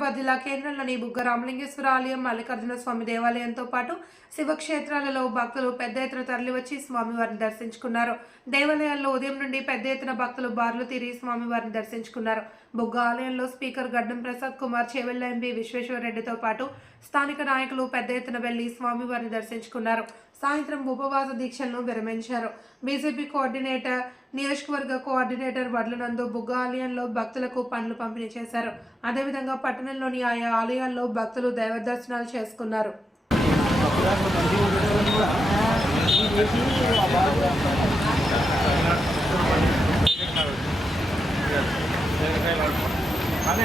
హైదరాబాద్ జిల్లా కేంద్రంలోని బుగ్గ రామలింగేశ్వర ఆలయం మల్లికార్జున స్వామి దేవాలయంతో పాటు శివక్షేత్రాలలో భక్తులు పెద్ద ఎత్తున తరలివచ్చి స్వామివారిని దర్శించుకున్నారు. దేవాలయాల్లో ఉదయం నుండి పెద్ద ఎత్తున భక్తులు బార్లు తీరి స్వామివారిని దర్శించుకున్నారు. బుగ్గ ఆలయంలో స్పీకర్ గడ్డం ప్రసాద్ కుమార్ చేవెళ్ళ ఎంపీ విశ్వేశ్వరరెడ్డితో పాటు స్థానిక నాయకులు పెద్ద ఎత్తున వెళ్ళి స్వామివారిని దర్శించుకున్నారు. సాయంత్రం ఉపవాస దీక్షలను విరమించారు. బీజేపీ కోఆర్డినేటర్ నియోజకవర్గ కోఆర్డినేటర్ వడ్లనందు బుగ్గ ఆలయంలో భక్తులకు పండ్లు పంపిణీ చేశారు. అదేవిధంగా పట్టణంలోని ఆయా ఆలయాల్లో భక్తులు దైవ దర్శనాలు చేసుకున్నారు. అదే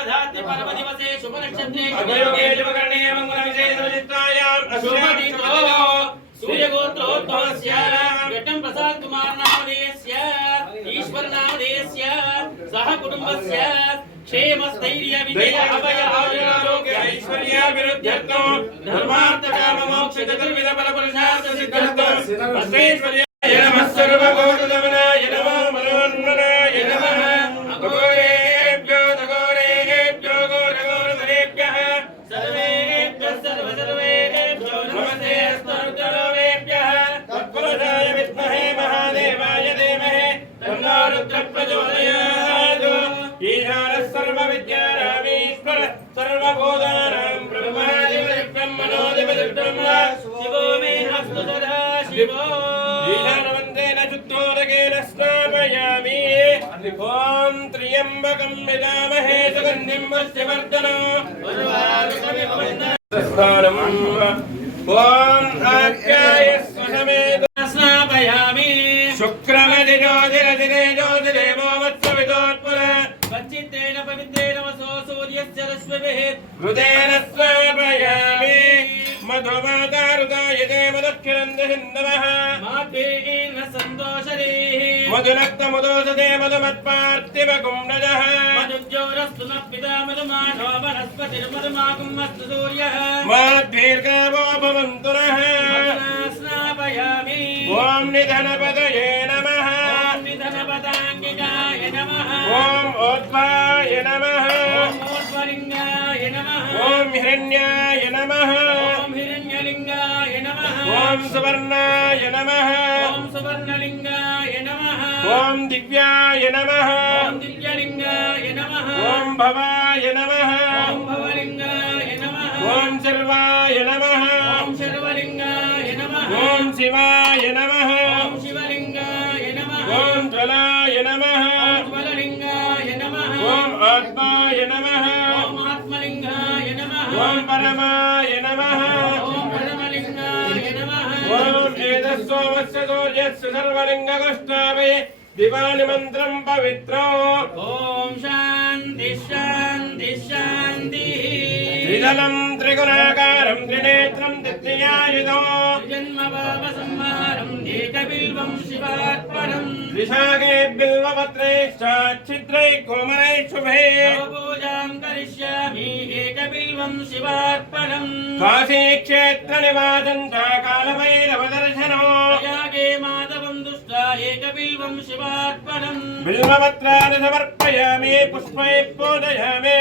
महाशिवधात्रि पर्वदिवसे शुभनक्षत्रे शुभयोगे शुभकर्णे मङ्गलविशेषविशिष्टायाम् अशुभदितो सूर्यगोत्रोद्भवस्य घटं प्रसाद कुमार नामधेयस्य ईश्वर नामधेयस्य सह कुटुम्बस्य क्षेमस्थैर्य विजय अभय आरोग्य ऐश्वर्य विरुद्ध्यर्थो धर्मार्थ काम मोक्ष चतुर्विध फल पुरुषार्थ सिद्ध्यर्थो अश्वेश्वर्य नमः सर्वभूतदमनाय सदा शिवो ईशानवन्तेन शुद्धोदकेन स्नापयामि ॐ त्र्यम्बकं यजामहे सुगन्धिं वस्यवर्धनो स्थानम् ॐ आज्ञाय स्वशमेत स्नापयामि शुक्रमधिरोधिरधिरे ज्योतिरेवो वत्सवितोत्पुर वच्चित्तेन पवित्रेण वसो सूर्यस्य रश्मिभिः हृदेन మధుమాకారుతాయ దేవదక్షిణం దహిందవః మాధేన సంతోషరీః. మధునక్త మధుసదే మధుమత్పార్థివ కుండజః మధుజ్యోరస్తు న పితా మధుమానో వనస్పతిర్మధుమాకుమస్తు సూర్యः మాధ్వీర్గావో భవంతురః మధునా స్నాపయామి ఓం నిధనపదయే నమః. ఓం నిధనపదాంగికాయ నమః. ఓం ఓద్వాయ నమః. ఓం ஓம் சுவர்ணாய நம ஓம் சுவர்ணலிங்காய நம ஓம் திவ்யாய நம ஓம் திவ்யலிங்காய நம ஓம் பவாய நம ஓம் பவலிங்காய நம ஓம் சர்வாய நம ஓம் சர்வலிங்காய நம ஓம் சிவாய நம ఏతస్సోమస్య సూర్యస్య సర్వలింగకష్టావే దివాని మంత్రం పవిత్రో. ఓం శాంతి శాంతి శాంతి. త్రిదలం త్రిగుణాకారం త్రినేత్రం దిత్యాయుధో. జన్మ పాప సంహారం ఏకబిల్వం శివార్పణం. త్రిశాగే బిల్వపత్రైశ్చాచ్ఛిద్రై కోమరై శుభే. పూజాం కరిష్యామి ఏకబిల్వం శివార్పణం. కాశీక్షేత్ర నివాసం చ దుష్టా ఏకబిల్వం శివార్పణం. బిల్వపత్రాన్ని సమర్పయామి పుష్పై పూజయామి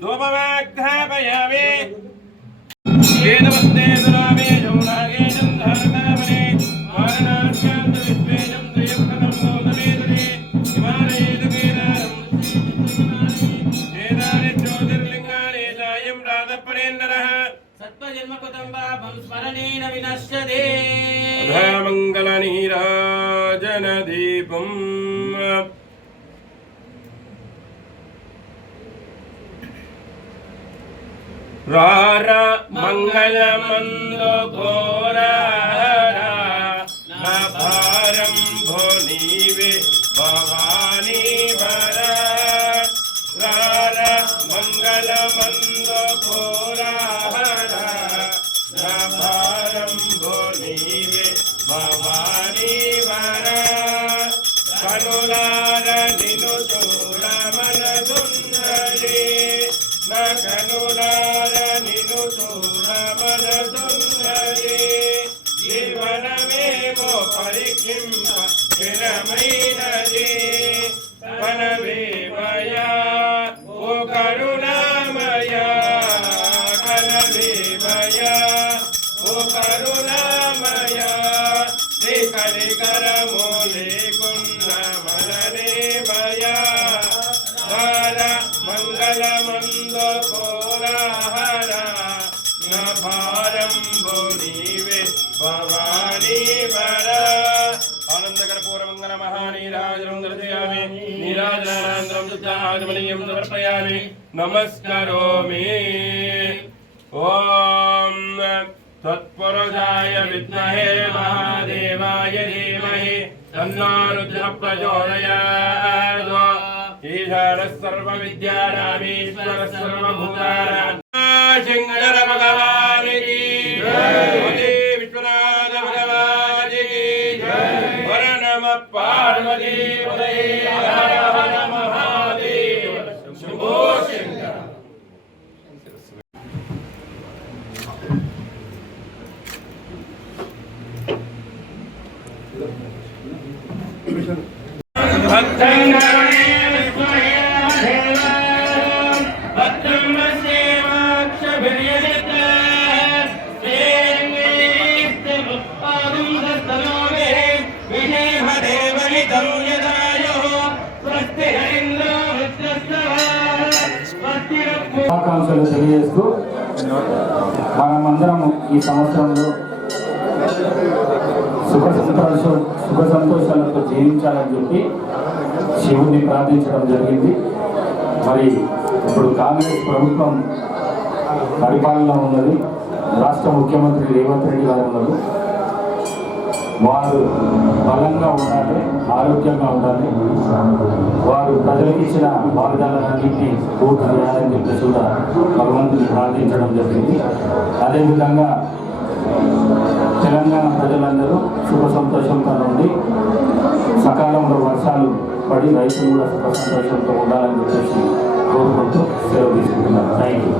ధూపమాఘ్రాపయామి వేదవంతే సురామే జౌనాగేజం ధారతామనే వారణాస్యాంత విశ్వేజం త్రయముఖం గౌతమేదరే హిమాలయేదు కేదారం వేదాని జ్యోతిర్లింగాని మంగళనీరాజనదీపం రార మంగళమందు ఘోరార నా భారం భోనీవే భవానీ వర రార మంగళమందు ఘోరా భవానీ వర కనులార నిను చూడ మనసుందరి నా కనులార నిను చూడ మనసుందరి జీవనమేమో పరికింప స్థిరమైనది కనవేమయా ఓ కరుణామయా కనవేమయా ఓ కరుణామయా నీ కరికరము లేకున్న మననేమయా హర మంగళమంద కోరహర నా భారం నీవే భవానీ వర. ఆనందకర మహానీరాజనం దర్శయామి నీరాజనానందరం శుద్ధాగమనీయం సమర్పయామి. నమస్కరోమి. తత్పురుషాయ విద్మహే మహాదేవాయ ధీమహి తన్నో రుద్ర ప్రచోదయాత్ ఈశాన సర్వ విద్యానామీశ్వర ఈ సంవత్సరంలో సుఖ సంతోష సుఖ సంతోషాలతో జీవించాలని చెప్పి శివుణ్ణి ప్రార్థించడం జరిగింది. మరి ఇప్పుడు కాంగ్రెస్ ప్రభుత్వం పరిపాలన ఉన్నది. రాష్ట్ర ముఖ్యమంత్రి రేవంత్ రెడ్డి గారు ఉన్నారు. వారు బలంగా ఉండాలి ఆరోగ్యంగా ఉండాలి. వారు ప్రజలకు ఇచ్చిన వాగ్దానాలన్నింటినీ పూర్తి చేయాలని చెప్పేసి కూడా భగవంతుని ప్రార్థించడం జరిగింది. అదేవిధంగా తెలంగాణ ప్రజలందరూ సుఖ సంతోషంతో ఉండి సకాలంలో వర్షాలు పడి రైతులు కూడా సుఖ సంతోషంతో ఉండాలని చెప్పేసి కోరుకుంటూ సెలవు తీసుకుంటున్నారు థ్యాంక్ యూ